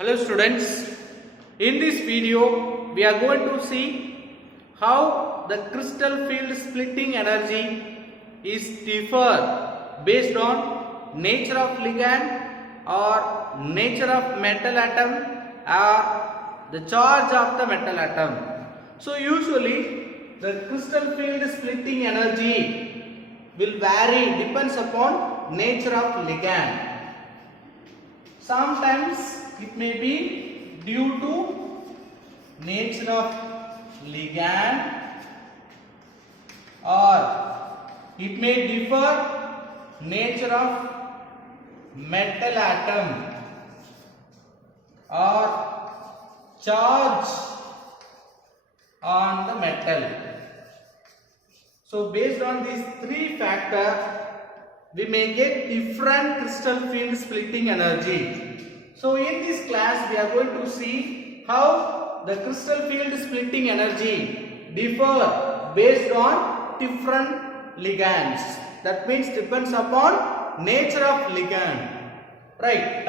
Hello students, in this video we are going to see how the crystal field splitting energy is differ based on nature of ligand or nature of metal atom or the charge of the metal atom. So usually the crystal field splitting energy will vary depends upon nature of ligand. Sometimes it may be due to nature of ligand or it may differ nature of metal atom or charge on the metal. So based on these three factors, we may get different crystal field splitting energy. So in this class we are going to see how the crystal field splitting energy differ based on different ligands. That means depends upon nature of ligand. Right.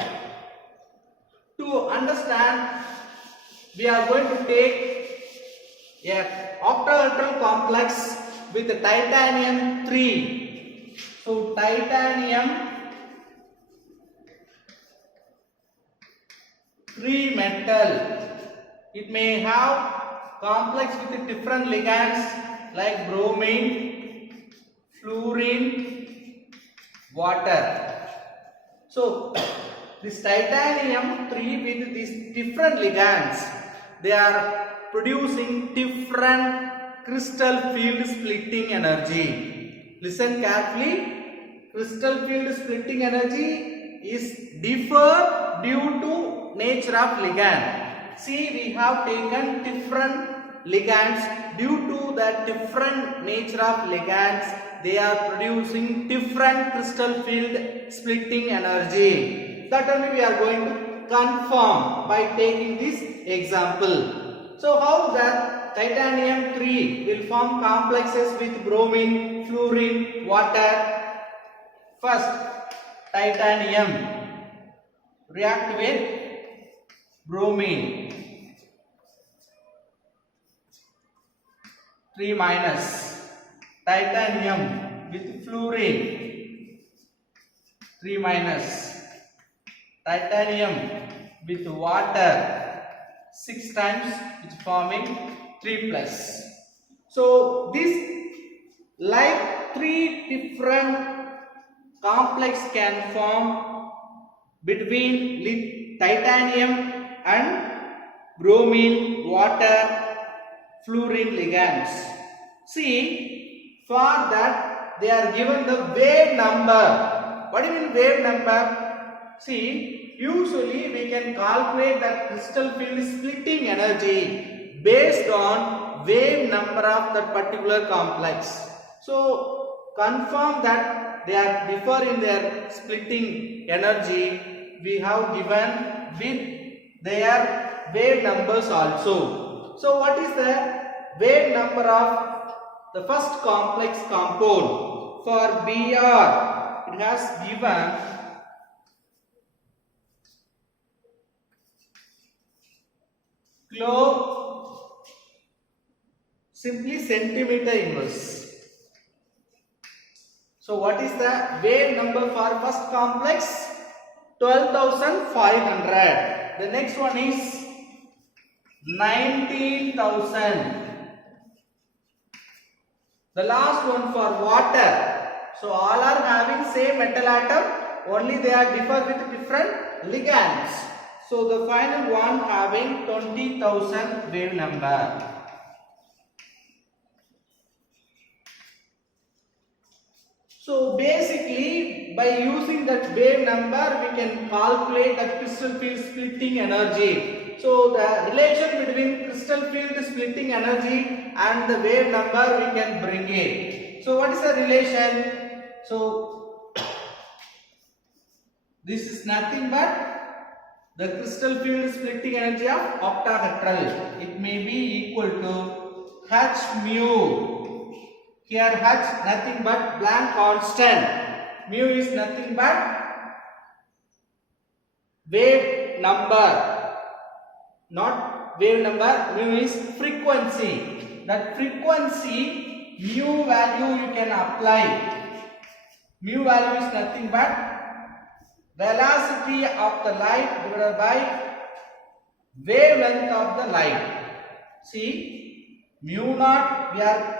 To understand, we are going to take a octahedral complex with titanium 3. So titanium 3 metal. It may have complex with different ligands like bromine, fluorine, water. So this titanium 3 with these different ligands, they are producing different crystal field splitting energy. Listen carefully. Crystal field splitting energy is differ due to nature of ligand. See, we have taken different ligands. Due to that different nature of ligands, they are producing different crystal field splitting energy. That only we are going to confirm by taking this example. So how that titanium 3 will form complexes with bromine, fluorine, water. First, titanium react with bromine 3 minus, titanium with fluorine 3 minus, titanium with water 6 times, which forming 3 plus. So this like 3 different complex can form between titanium and bromine, water, fluorine ligands. See, for that they are given the wave number. What do you mean wave number? See, usually we can calculate that crystal field splitting energy based on wave number of that particular complex. So confirm that they are differ in their splitting energy. We have given with their wave numbers also. So what is the wave number of the first complex compound? For Br, it has given globe simply centimeter inverse. So what is the wave number for first complex? 12,500. The next one is 19,000. The last one for water. So all are having same metal atom, only they are differ with different ligands. So the final one having 20,000 wave number. So basically by using that wave number we can calculate the crystal field splitting energy. So the relation between crystal field splitting energy and the wave number we can bring it. So what is the relation? So this is nothing but the crystal field splitting energy of octahedral. It may be equal to h mu. Here h nothing but Planck constant. Mu is nothing but wave number. not wave number, mu is frequency. That frequency mu value you can apply. Mu value is nothing but velocity of the light divided by wavelength of the light. See, mu naught we are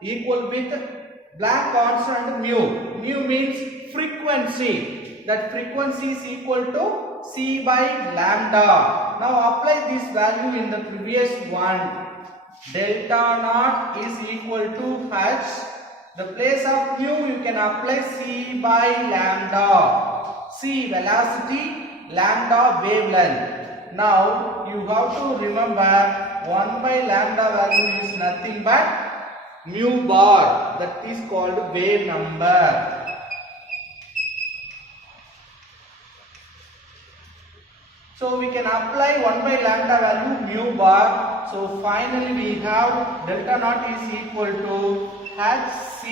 equal with Planck constant mu. Mu means frequency. That frequency is equal to c by lambda. Now apply this value in the previous one. Delta naught is equal to h. The place of mu you can apply c by lambda. C velocity, lambda wavelength. Now you have to remember 1 by lambda value is nothing but mu bar. That is called wave number. So we can apply 1 by lambda value mu bar. So finally we have delta naught is equal to hc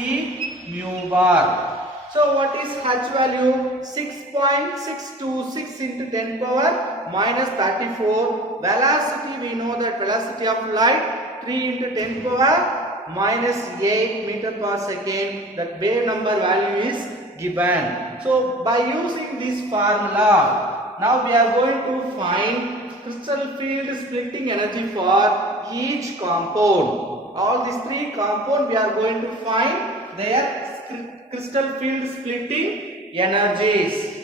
mu bar. So what is h value? 6.626 into 10 power minus 34. Velocity, we know that velocity of light 3 into 10 power minus 8 meter per second. That wave number value is given. So by using this formula, now we are going to find crystal field splitting energy for each compound. All these three compounds we are going to find their crystal field splitting energies.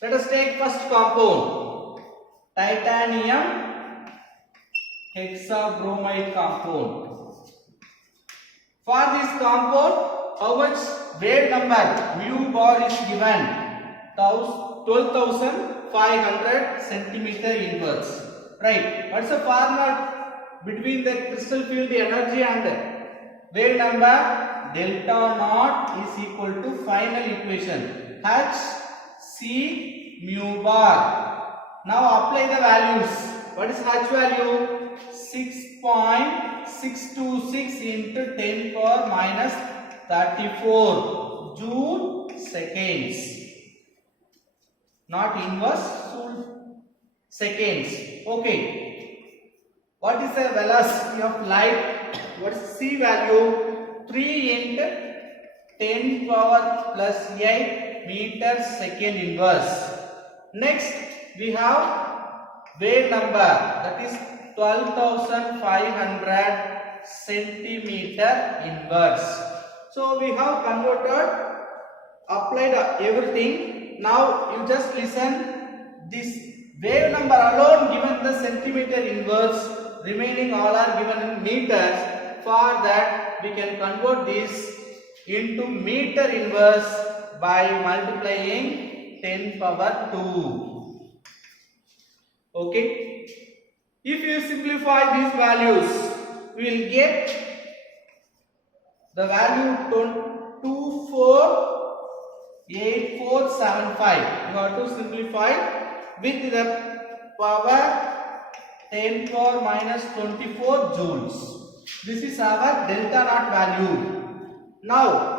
Let us take first compound, titanium hexabromide compound. For this compound, how much wave number mu bar is given? 12,500 centimeter inverse. Right. What's the formula between the crystal field energy and wave number? Delta naught is equal to final equation h c mu bar. Now apply the values. What is h value? 6.626 into 10 power minus 34 joule seconds. Not inverse, seconds. Okay. What is the velocity of light? What is c value? 3 into 10 power plus 8 meter second inverse. Next we have wave number, that is 12,500 centimeter inverse. So we have converted, applied everything. Now you just listen. This wave number alone given the centimeter inverse, remaining all are given in meters. For that we can convert this into meter inverse by multiplying 10 power 2. Okay. If you simplify these values, we will get the value 248475. You have to simplify with the power 10 power minus 24 joules. This is our delta naught value. Now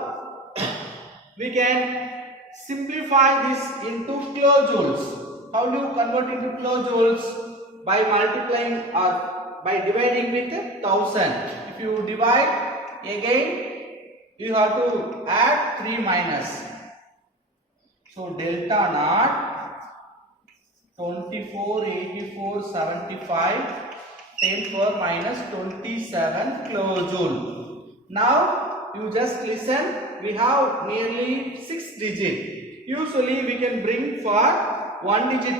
we can simplify this into kilojoules. How do you convert into kilojoules? By multiplying or by dividing with 1000. If you divide again, you have to add 3 minus. So delta naught 248475 10 power minus 27 kilojoule. Now you just listen. We have nearly 6 digits. Usually we can bring for 1 digit.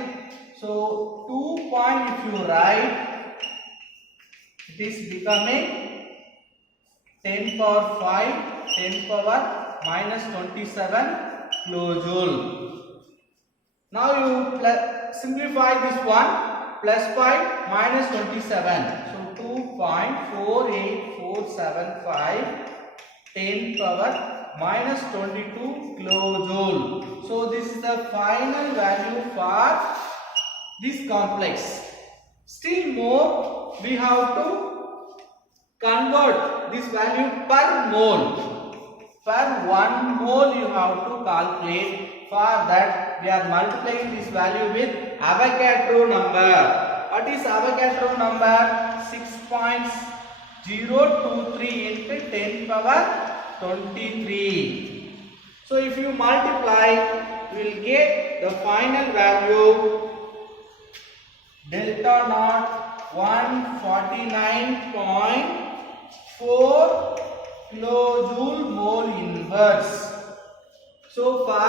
So 2 point if you write, it is becoming 10 power 5, 10 power minus 27 kilojoule. Now you simplify this one, plus 5 minus 27. So 2.48475 10 power minus 22 kilojoule. So this is the final value for this complex. Still more, we have to convert this value per mole. per 1 mole you have to calculate. For that we are multiplying this value with Avogadro number. What is Avogadro number? 6.023 into 10 power 23. So if you multiply, you will get the final value delta naught 149.4 kilojoule mole inverse. So for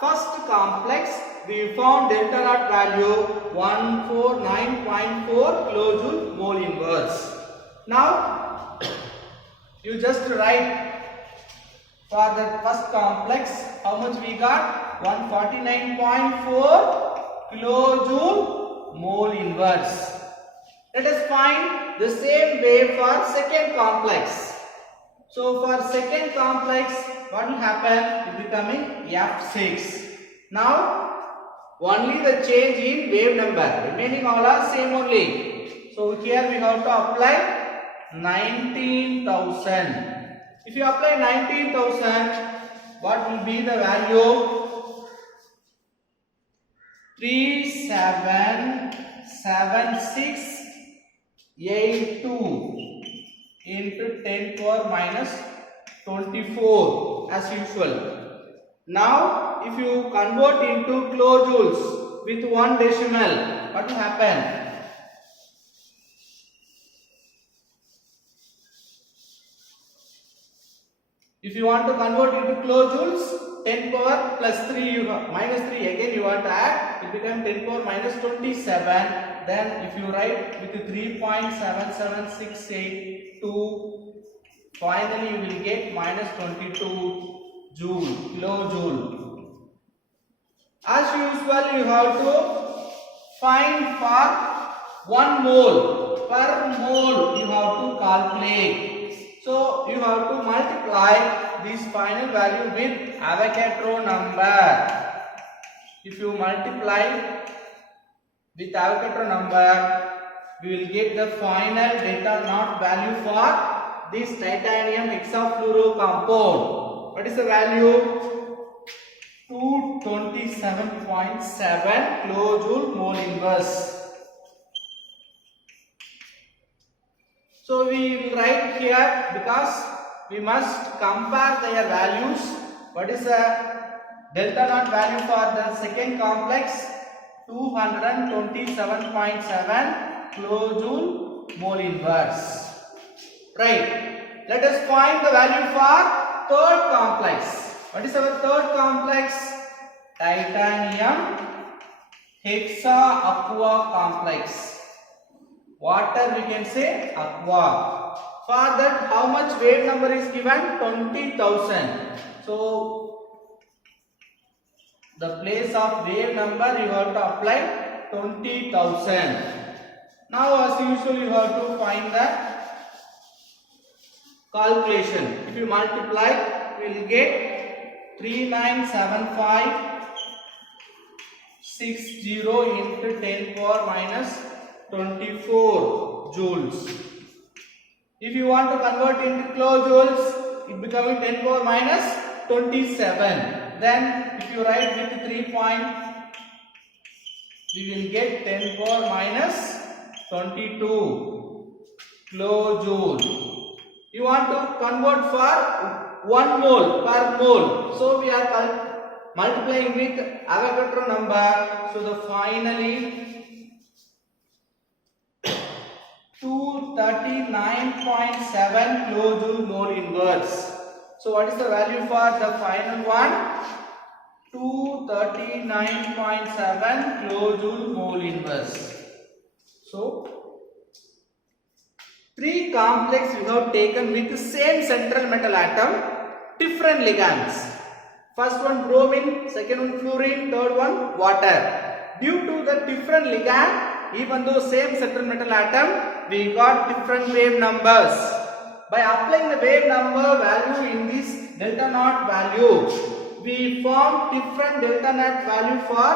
first complex we found delta naught value 149.4 kilojoule mole inverse. Now you just write for the first complex how much we got? 149.4 kilojoule mole inverse. Let us find the same way for second complex. So for second complex, what will happen? It becoming F6. Now only the change in wave number, remaining all are same only. So here we have to apply 19,000. If you apply 19,000, what will be the value? 377682 into 10 power minus 24 as usual. Now if you convert into kilojoules with one decimal, what will happen? If you want to convert into kilojoules, 10 power plus 3 you minus 3 again you want to add, it becomes 10 power minus 27. Then if you write with 3.77682, finally you will get minus 22 joule, kilojoule. As usual you have to find for 1 mole. Per mole you have to calculate. So you have to multiply this final value with Avogadro number. If you multiply with Avogadro number, we will get the final delta naught value for this titanium hexafluoro compound. What is the value? 227.7 kilojoule mole inverse. So we will write here because we must compare their values. What is the delta naught value for the second complex? 227.7 kilojoule mole inverse. Right. Let us find the value for third complex. What is our third complex? Titanium hexa aqua complex. Water we can say aqua. For that how much wave number is given? 20,000. So the place of wave number you have to apply 20,000. Now as usual you have to find the calculation. If you multiply you will get 397560 into 10 power minus 24 joules. If you want to convert into kilojoules, it becomes 10 power minus 27. Then if you write with 3 point, we will get 10 power minus 22 kilojoule. You want to convert for 1 mole per mole. So we are multiplying with Avogadro number. So the finally 239.7 kilojoule mole inverse. So what is the value for the final one? 239.7 kilojoule mole inverse. So 3 complex we have taken with the same central metal atom, different ligands. First one bromine, second one fluorine, third one water. Due to the different ligand, even though same central metal atom, we got different wave numbers. By applying the wave number value in this delta naught value, we form different delta naught value for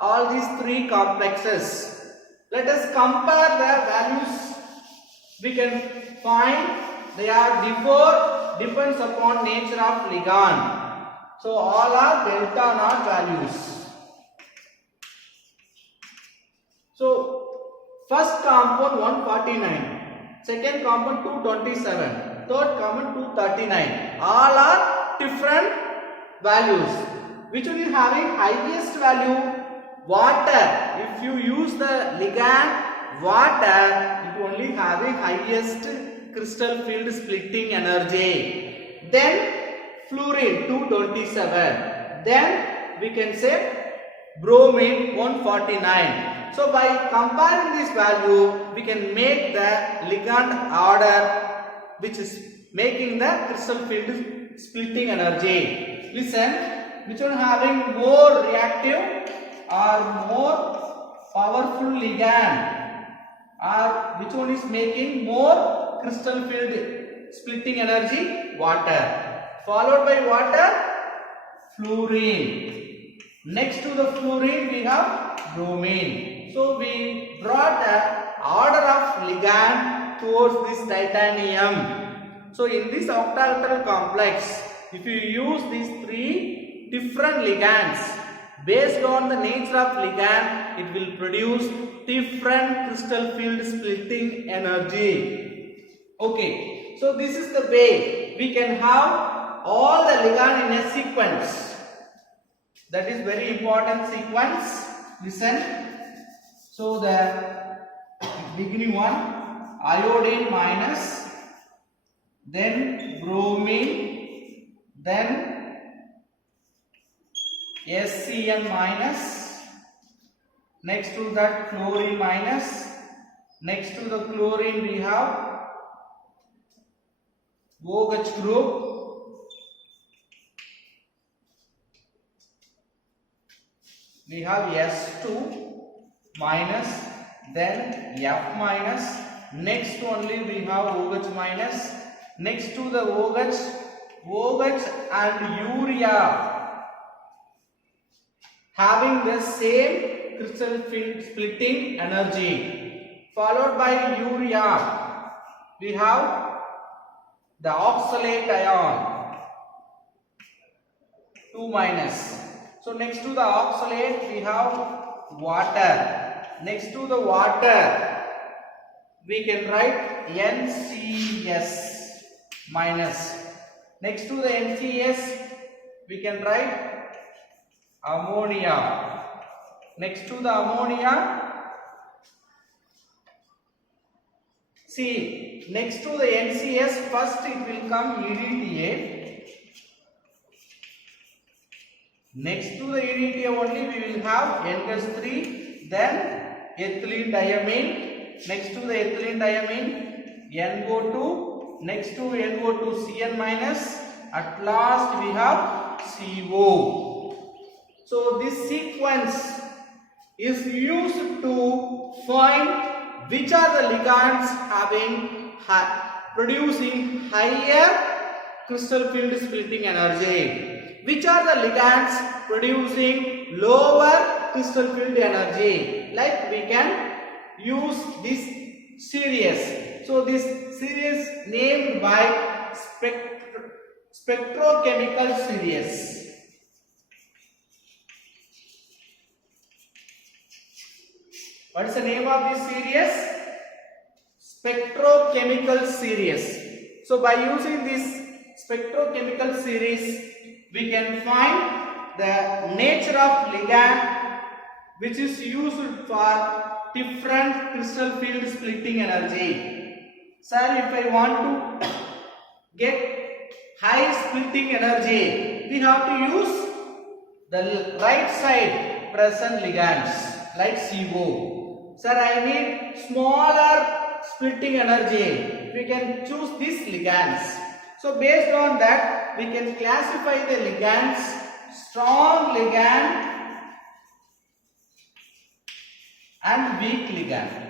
all these 3 complexes. Let us compare their values. We can find they are depends upon nature of ligand. So all are delta naught values. So first compound 149, second compound 227, third compound 239. All are different values. Which one is having highest value? Water. If you use the ligand water, it only having highest crystal field splitting energy. Then fluorine 227. Then we can say bromine 149. So by comparing this value, we can make the ligand order which is making the crystal field splitting energy. Listen, which one having more reactive or more powerful ligand, or which one is making more crystal field splitting energy? Water. Followed by water, fluorine. Next to the fluorine we have bromine. So we brought a order of ligand towards this titanium. So in this octagonal complex, if you use these three different ligands, based on the nature of ligand, it will produce different crystal field splitting energy. Okay, so this is the way we can have all the ligand in a sequence. That is very important sequence. Listen. So the beginning one, iodine minus, then bromine, then SCN minus, next to that chlorine minus, next to the chlorine we have OH group, we have S2 minus, then F minus, next only we have OH minus, next to the OH and urea having the same crystal field splitting energy. Followed by urea, we have the oxalate ion 2 minus. So next to the oxalate we have water. Next to the water we can write NCS minus. Next to the NCS we can write ammonia. Next to the ammonia, see, next to the NCS first it will come EDTA. Next to the EDTA only we will have NH3, then ethylene diamine. Next to the ethylene diamine, NO2. Next to NO2, CN minus. At last we have CO. So this sequence is used to find which are the ligands having producing higher crystal field splitting energy, which are the ligands producing lower crystal field energy. Like we can use this series. So this series named by spectrochemical series. What is the name of this series? Spectrochemical series. So by using this spectrochemical series, we can find the nature of ligand which is used for different crystal field splitting energy. Sir, if I want to get high splitting energy, we have to use the right side present ligands like CO. Sir, I need smaller splitting energy. We can choose these ligands. So based on that, we can classify the ligands: strong ligand and weak ligand.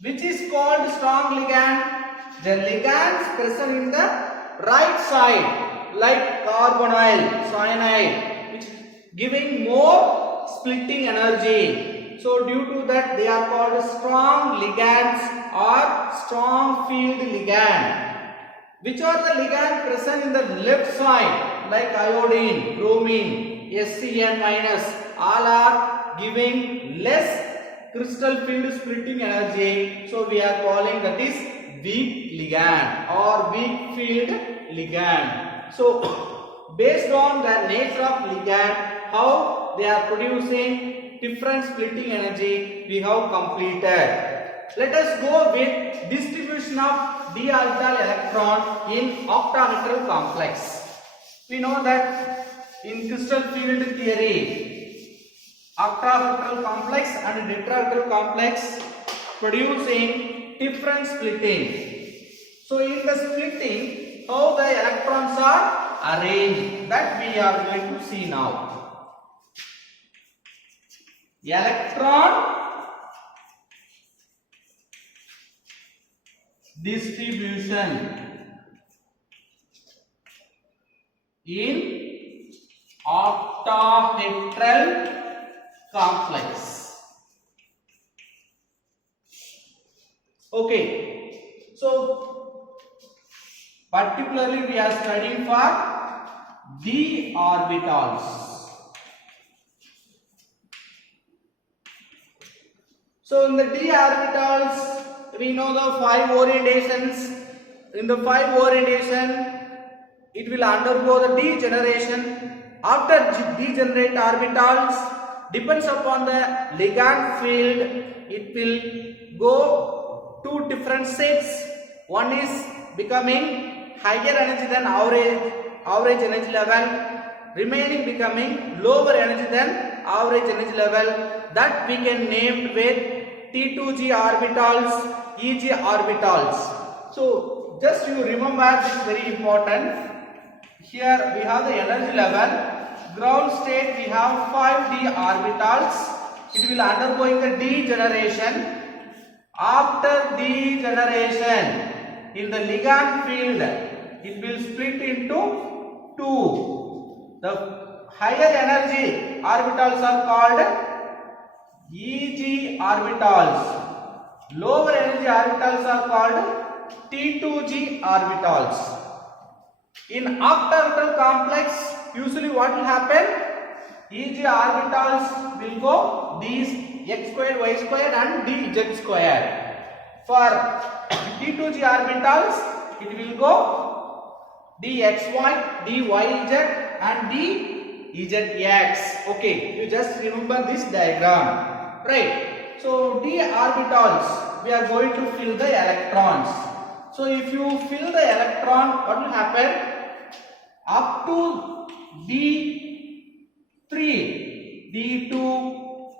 Which is called strong ligand? The ligands present in the right side, like carbonyl, cyanide, which giving more splitting energy. So due to that they are called strong ligands or strong field ligand. Which are the ligand present in the left side like iodine, bromine, SCN minus, all are giving less crystal field splitting energy. So we are calling that is weak ligand or weak field ligand. So based on the nature of ligand, how they are producing different splitting energy, we have completed. Let us go with distribution of d orbital electron in octahedral complex. We know that in crystal field theory, octahedral complex and tetrahedral complex producing different splitting. So in the splitting, how the electrons are arranged, that we are going to see now. Electron distribution in octahedral complex. Okay, so particularly we are studying for d orbitals. So in the d orbitals, we know the 5 orientations. In the 5 orientation, it will undergo the degeneration. After degenerate orbitals, depends upon the ligand field, it will go to different states. One is becoming higher energy than average energy level, remaining becoming lower energy than average energy level. That we can name with T2G orbitals, EG orbitals. So just you remember, this is very important. Here we have the energy level. Ground state we have 5d orbitals. It will undergoing the degeneration. After degeneration, in the ligand field, it will split into two. The higher energy orbitals are called EG orbitals. Lower energy orbitals are called T2G orbitals. In octahedral complex, usually what will happen? EG orbitals will go d x squared, y squared and dz squared. For T2G orbitals, it will go dxy, dyz and dzx. Okay, you just remember this diagram, right? So d orbitals, we are going to fill the electrons. So if you fill the electron, what will happen? Up to d3, d2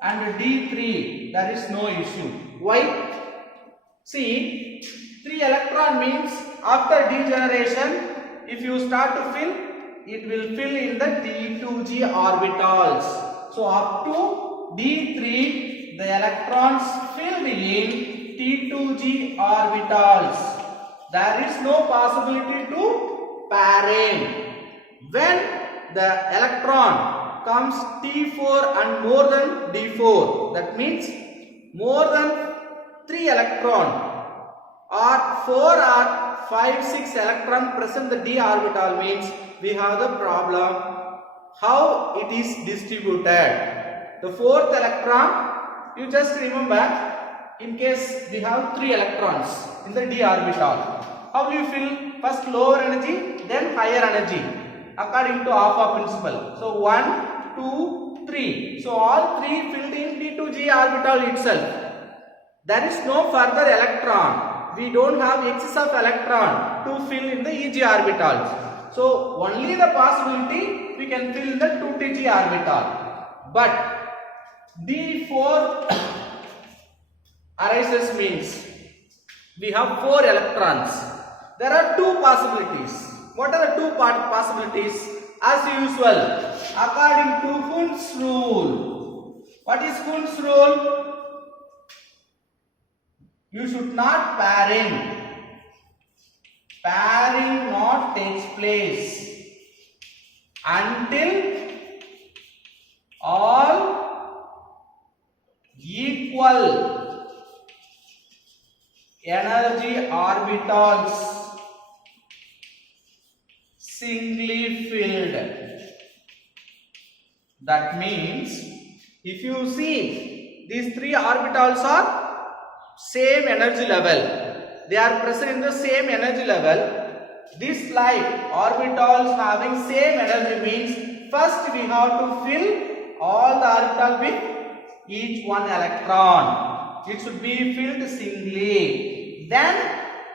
and d3, there is no issue. Why? See, 3 electron means after degeneration, if you start to fill, it will fill in the T2G orbitals. So up to d3, the electrons filled in T2G orbitals. There is no possibility to pairing. When the electron comes T4 and more than D4, that means more than 3 electron or 4 or 5, 6 electron present the d orbital means we have the problem how it is distributed. The 4th electron, you just remember, in case we have 3 electrons in the d orbital, how will you fill? First lower energy, then higher energy according to Alpha principle. So 1, 2, 3. So all 3 filled in T2G orbital itself. There is no further electron. We don't have excess of electron to fill in the EG orbitals. So only the possibility we can fill in the 2T orbital. But D4 arises means we have 4 electrons. There are 2 possibilities. What are the 2 possibilities? As usual, according to Hund's rule. What is Hund's rule? You should not pairing. Pairing not takes place until all equal energy orbitals singly filled. That means if you see these three orbitals are same energy level, they are present in the same energy level. This like orbitals having same energy means first we have to fill all the orbital with each one electron. It should be filled singly. Then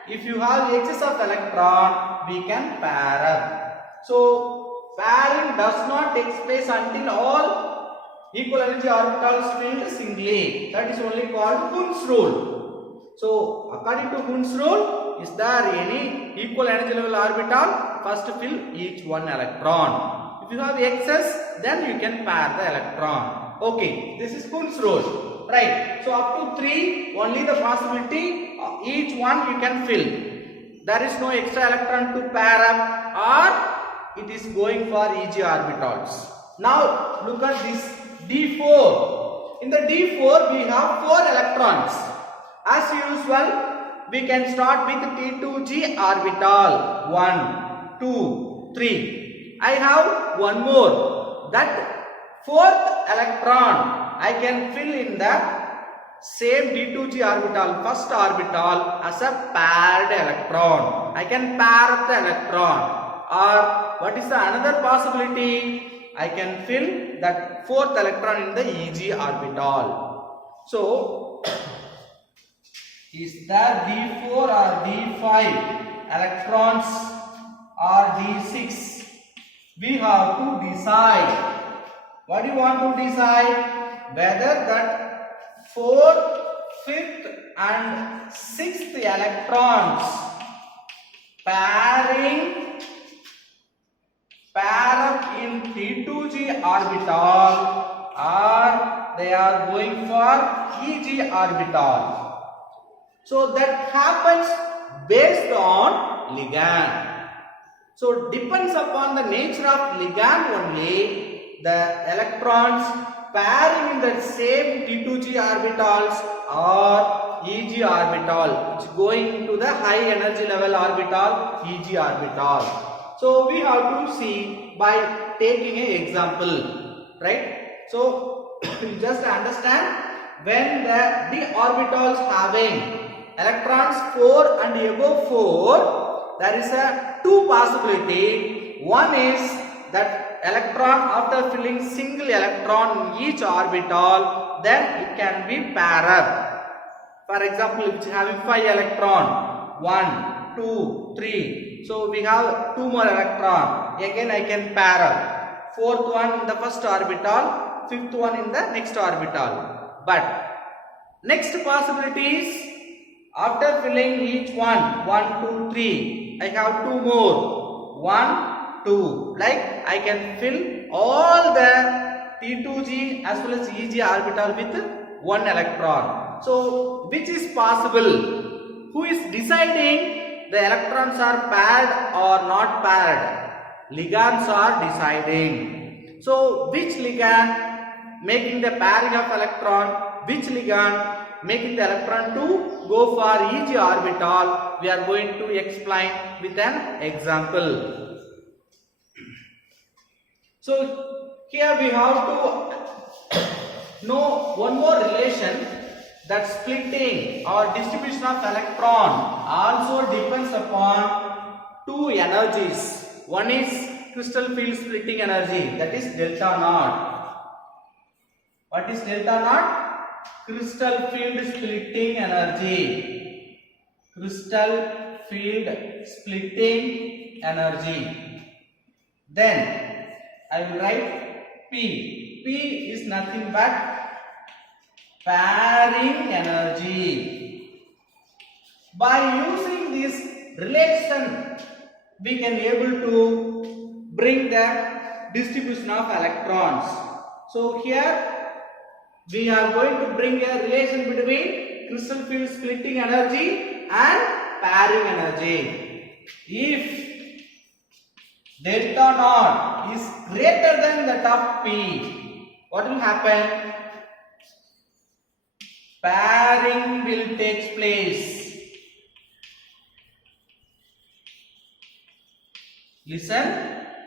if you have excess of electron, we can pair up. So pairing does not take place until all equal energy orbitals filled singly. That is only called Hund's rule. So according to Hund's rule, is there any equal energy level orbital? First fill each one electron. If you have excess, then you can pair the electron. Okay, this is Hund's rule, right? So up to 3, only the possibility each one you can fill. There is no extra electron to pair up, or it is going for Eg orbitals. Now look at this D4. In the D4 we have 4 electrons. As usual, we can start with T2G orbital. 1, 2, 3. I have one more. That 4th electron I can fill in the same D2G orbital, first orbital, as a paired electron. I can pair up the electron. Or what is the another possibility? I can fill that 4th electron in the Eg orbital. So is there D4 or D5 electrons or D6? We have to decide. What do you want to decide? Whether that 4th, 5th and 6th electrons pair up in T2G orbital, or they are going for Eg orbital. So that happens based on ligand. So depends upon the nature of ligand only, the electrons pairing in the same T2G orbitals or Eg orbital, which going to the high energy level orbital, Eg orbital. So we have to see by taking an example, right? So you just understand, when the orbitals having electrons 4 and above 4, there is a 2 possibility. One is that electron after filling single electron in each orbital, then it can be pair up. For example, if you having 5 electron, 1, 2, 3. So we have 2 more electron. Again I can pair up. 4th one in the first orbital, 5th one in the next orbital. But next possibility is, after filling each one, 1, 2, 3, I have 2 more. 1, 2. Like I can fill all the T2G as well as Eg orbital with 1 electron. So which is possible? Who is deciding the electrons are paired or not paired? Ligands are deciding. So which ligand making the pairing of electron? Which ligand making the electron to go for Eg orbital? We are going to explain with an example. So here we have to know one more relation, that splitting or distribution of electron also depends upon 2 energies. One is crystal field splitting energy, that is delta naught. What is delta naught? Crystal field splitting energy. Crystal field splitting energy. Then I will write P. P is nothing but pairing energy. By using this relation, we can able to bring the distribution of electrons. So here we are going to bring a relation between crystal field splitting energy and pairing energy. If delta naught is greater than that of P, what will happen? pairing will take place. Listen,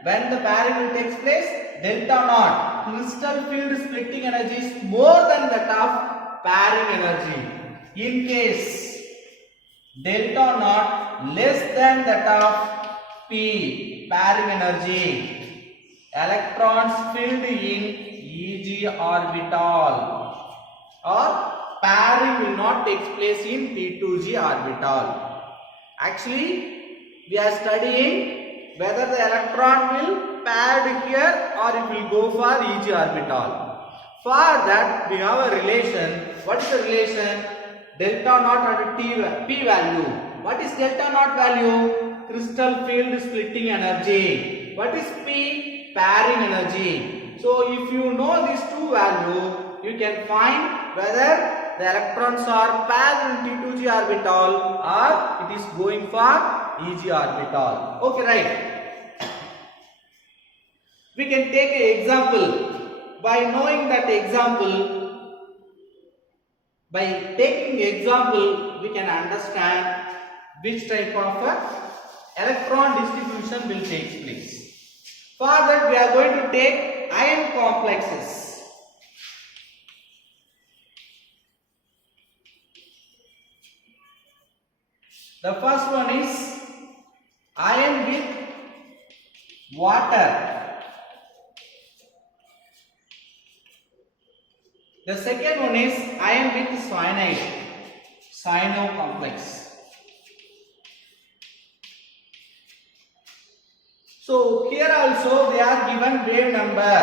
when the pairing will take place, delta naught, crystal field splitting energy is more than that of pairing energy. In case delta naught less than that of P, pairing energy, electrons filled in Eg orbital, or pairing will not take place in P2G orbital. Actually, we are studying whether the electron will paired here or it will go for Eg orbital. For that, we have a relation. What is the relation? Delta naught and P value. What is delta naught value? Crystal field splitting energy. What is P? Pairing energy. So, if you know these two values, you can find whether the electrons are paired in T2G orbital or it is going for Eg orbital. Okay, right. We can take an example. By knowing that example, by taking example, we can understand which type of electron distribution will take place. For that, we are going to take ion complexes. The first one is ion with water. The second one is ion with cyanide, cyano complex. So here also they are given wave number,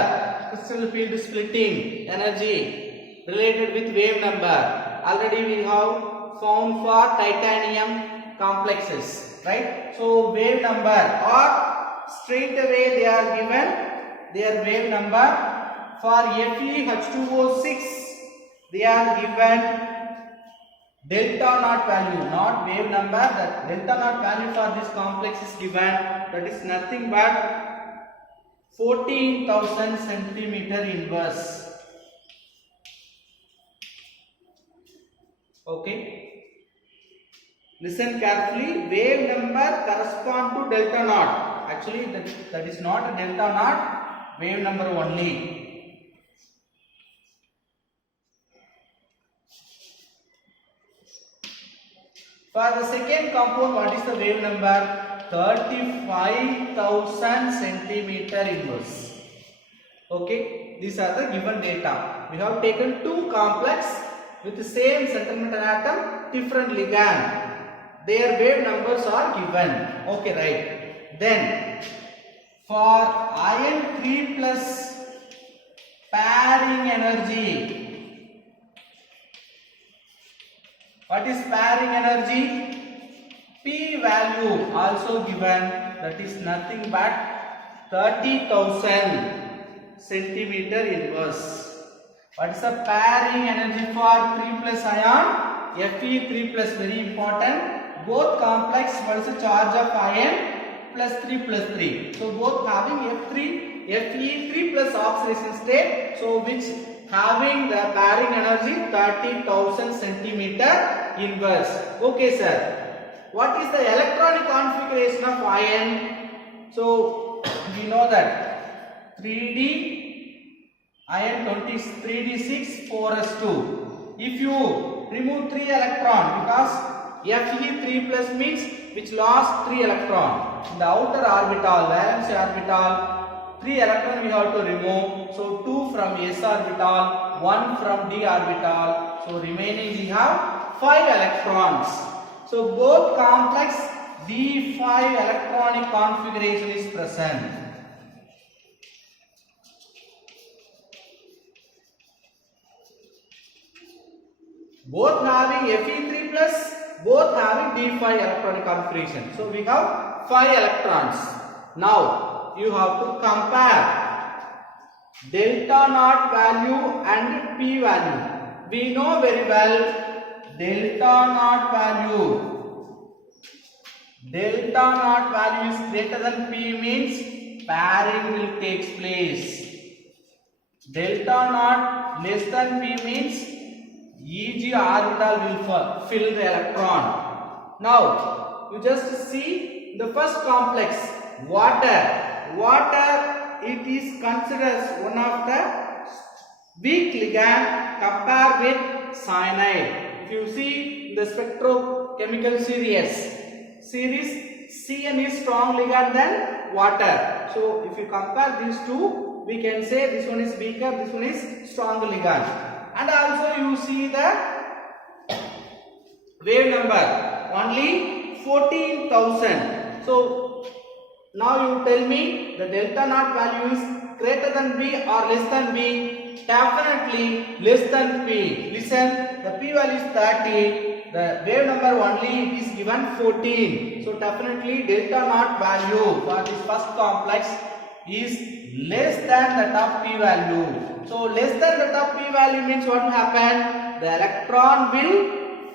crystal field splitting energy related with wave number. Already we have found for titanium complexes, right? So wave number, or straight away they are given their wave number. For FeH2O6, they are given delta naught value, not wave number. The delta naught value for this complex is given, that is nothing but 14,000 centimeter inverse. Okay. Listen carefully. Wave number correspond to delta naught. Actually, that is not a delta naught, wave number only. For the second compound, what is the wave number? 35,000 centimeter inverse. Okay, these are the given data. We have taken two complex with the same centimeter atom, different ligand. Their wave numbers are given. Okay, right. Then for iron 3 plus pairing energy. What is pairing energy? P value also given, that is nothing but 30,000 centimeter inverse. What is the pairing energy for 3 plus ion? Fe3 plus, very important. Both complex, what is the charge of ion? Plus 3 plus 3. So both having Fe3 plus oxidation state. So which having the pairing energy 30,000 centimeter inverse. Okay, sir. What is the electronic configuration of ion? So we know that 3D ion 3D6 4s2. If you remove 3 electron, because Fe3 plus means which lost 3 electron in the outer orbital, valence orbital. 3 electron we have to remove. So 2 from s orbital, 1 from d orbital. So remaining we have 5 electrons. So both complex d5 electronic configuration is present. Both having Fe3 plus, both having d5 electronic configuration. So we have 5 electrons. Now you have to compare delta naught value and P value. We know very well delta naught value is greater than P means pairing will take place. Delta naught less than P means Eg orbital will fill the electron. Now you just see the first complex, water. Water, it is considered as one of the weak ligand compared with cyanide. If you see the spectrochemical series, CN is strong ligand than water. So if you compare these two, we can say this one is weaker, this one is strong ligand. And also you see the wave number only 14,000. So now you tell me the delta naught value is greater than B or less than B? Definitely less than P. Listen, the P value is 30. The wave number only it is given 14. So definitely delta naught value for this first complex is less than the top P value. So less than the top P value means what will happen? The electron will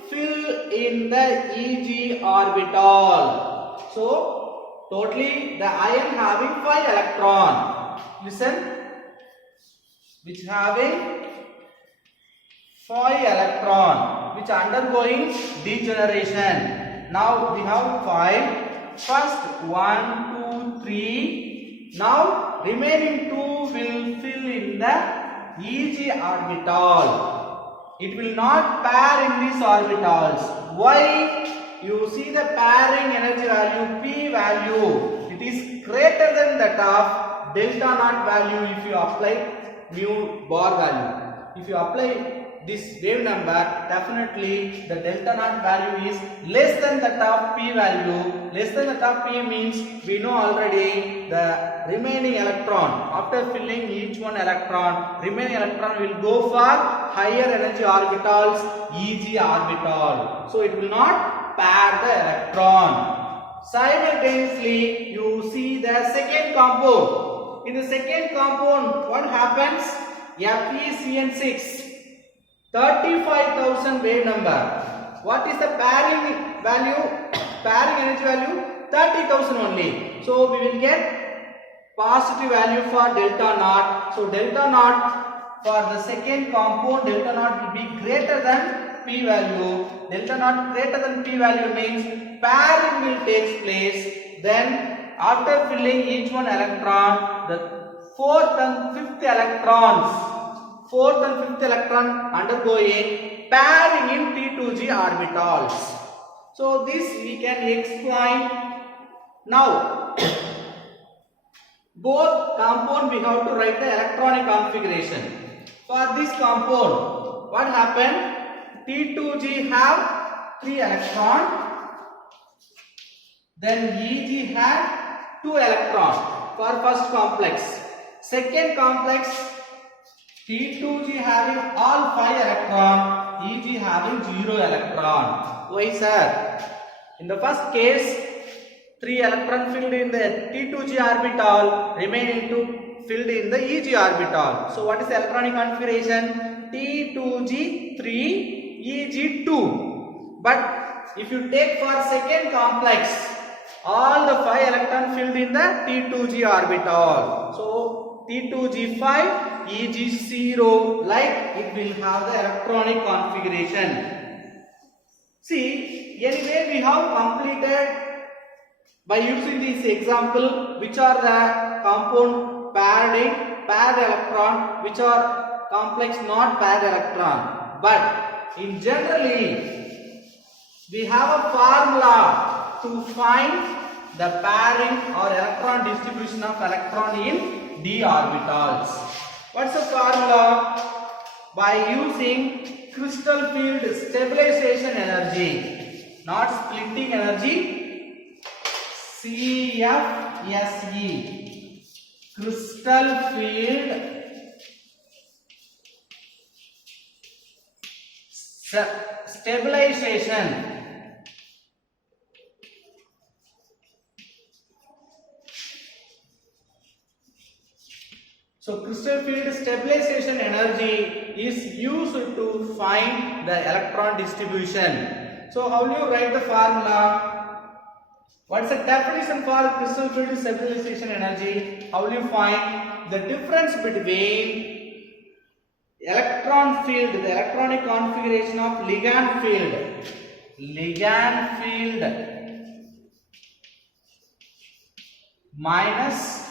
fill in the Eg orbital. So totally the ion having 5 electron. Listen, which having 5 electron, which undergoing degeneration. Now we have 5. First 1, 2, 3. Now remaining 2 will fill in the Eg orbital. It will not pair in these orbitals. Why? You see the pairing energy value, P value. It is greater than that of delta naught value if you apply mu bar value. If you apply this wave number, definitely the delta naught value is less than the top P value. Less than the top P means we know already the remaining electron. After filling each one electron, remaining electron will go for higher energy orbitals, Eg orbital. So it will not pair the electron. Simultaneously, you see the second compound. In the second compound, what happens? FeCN6. 35,000 wave number. What is the pairing value? Pairing energy value 30,000 only. So we will get positive value for delta naught. So delta naught for the second compound, delta naught will be greater than P value. Delta naught greater than P value means pairing will take place. Then after filling each one electron, the fourth and fifth electrons. Fourth and fifth electron undergoing pairing in T2G orbitals. So this we can explain. Now both compound we have to write the electronic configuration. For this compound, what happened? T2G have 3 electron. Then Eg had 2 electron for first complex. Second complex, T2G having all 5 electron, Eg having 0 electron. Why, sir? In the first case, 3 electron filled in the T2G orbital, remaining 2 filled in the Eg orbital. So what is the electronic configuration? T2G 3, Eg 2. But if you take for second complex, all the 5 electron filled in the T2G orbital. So T2G5, Eg0, like it will have the electronic configuration. See, anyway we have completed by using this example, which are the compound paired electron, which are complex not paired electron. But in generally, we have a formula to find the pairing or electron distribution of electron in d orbitals. What's the formula? By using crystal field stabilization energy, not splitting energy, CFSE, crystal field stabilization. So crystal field stabilization energy is used to find the electron distribution. So how do you write the formula? What's the definition for crystal field stabilization energy? How will you find the difference between electron field, the electronic configuration of ligand field minus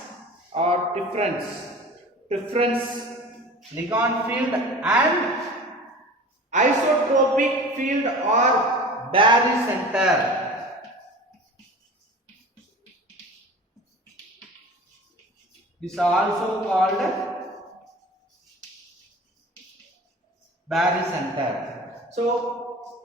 or difference ligand field and isotropic field or barycenter. This is also called barycenter. So,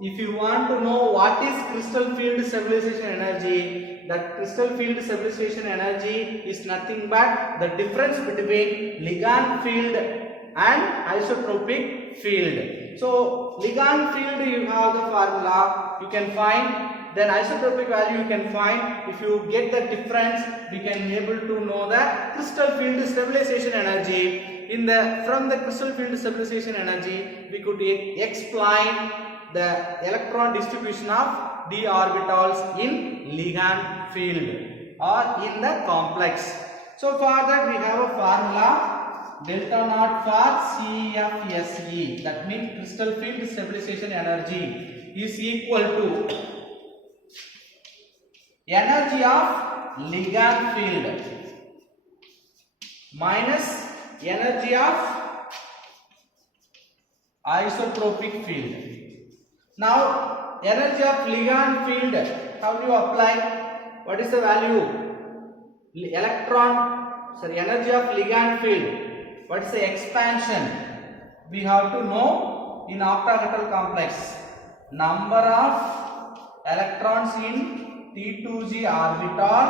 if you want to know what is crystal field stabilization energy, that crystal field stabilization energy is nothing but the difference between ligand field and isotropic field. So, ligand field you have the formula, you can find, then isotropic value you can find. If you get the difference, we can be able to know the crystal field stabilization energy. From the crystal field stabilization energy, we could explain the electron distribution of d orbitals in ligand field or in the complex. So for that we have a formula delta naught for CFSE. That means crystal field stabilization energy is equal to energy of ligand field minus energy of isotropic field. Now energy of ligand field, how do you apply? What is the value? Energy of ligand field, what is the expansion? We have to know in octagonal complex number of electrons in T2g orbital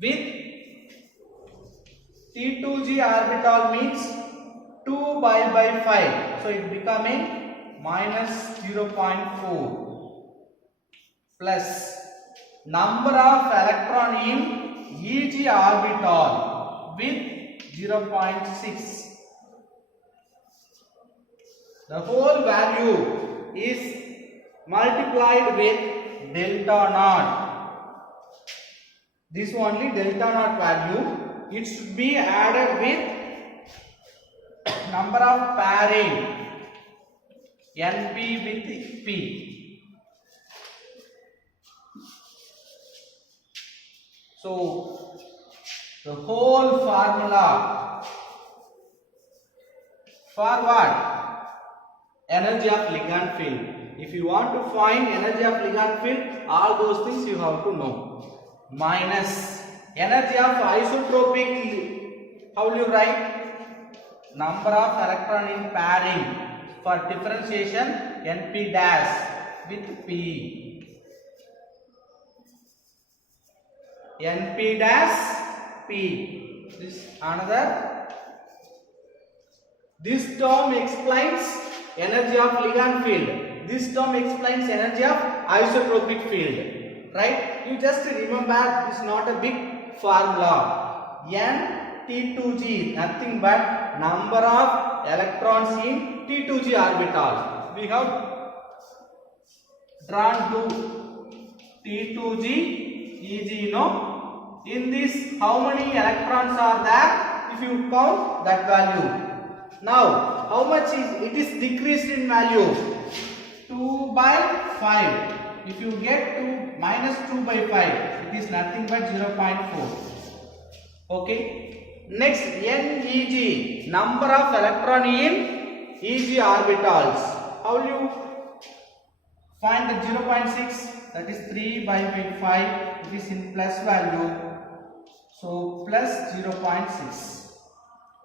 with T2g orbital means 2 by 5, so it becoming minus 0.4 plus number of electron in Eg orbital with 0.6. The whole value is multiplied with delta naught. This only delta naught value. It should be added with number of pairing NP with P. So the whole formula for what? Energy of ligand field. If you want to find energy of ligand field, all those things you have to know. Minus energy of isotropic, how will you write? Number of electron in pairing. For differentiation, NP dash with P. NP dash P. This another. This term explains energy of ligand field. This term explains energy of isotropic field. Right? You just remember, this is not a big formula. N T2g, nothing but number of electrons in T2g orbital. We have drawn to T2g, Eg, no. In this, how many electrons are there? If you count that value. Now, how much is it? Is decreased in value. 2 by 5. If you get to minus 2 by 5, it is nothing but 0.4. Okay. Next, NEG, number of electron in EG orbitals. How will you find the 0.6? That is 3 by 5. It is in plus value. So plus 0.6.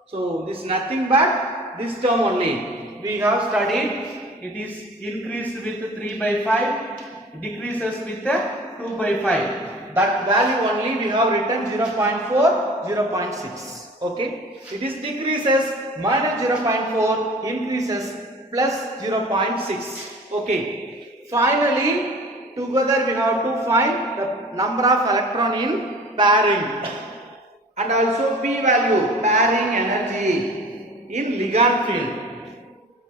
So this is nothing but this term only. We have studied. It is increased with 3 by 5, decreases with 2 by 5. That value only we have written 0.4, 0.6. Okay. It is decreases minus 0.4, increases plus 0.6. Okay. Finally, together we have to find the number of electron in pairing and also P value, pairing energy in ligand field.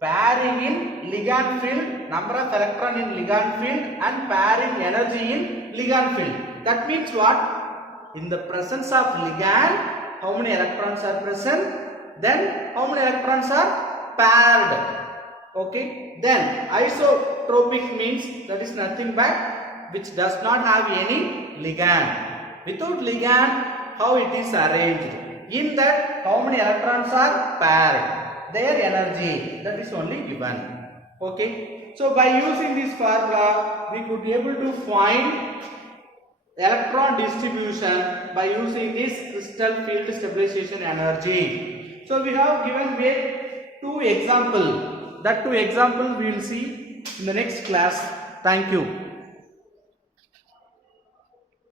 Pairing in ligand field, number of electron in ligand field and pairing energy in ligand field. That means what? In the presence of ligand, how many electrons are present? then how many electrons are paired? Okay, then isotropic means that is nothing but which does not have any ligand. Without ligand, how it is arranged? In that, how many electrons are paired? Their energy, that is only given. Okay, so by using this formula, we could be able to find electron distribution by using this crystal field stabilization energy. So we have given with two examples. That two examples we will see in the next class. Thank you.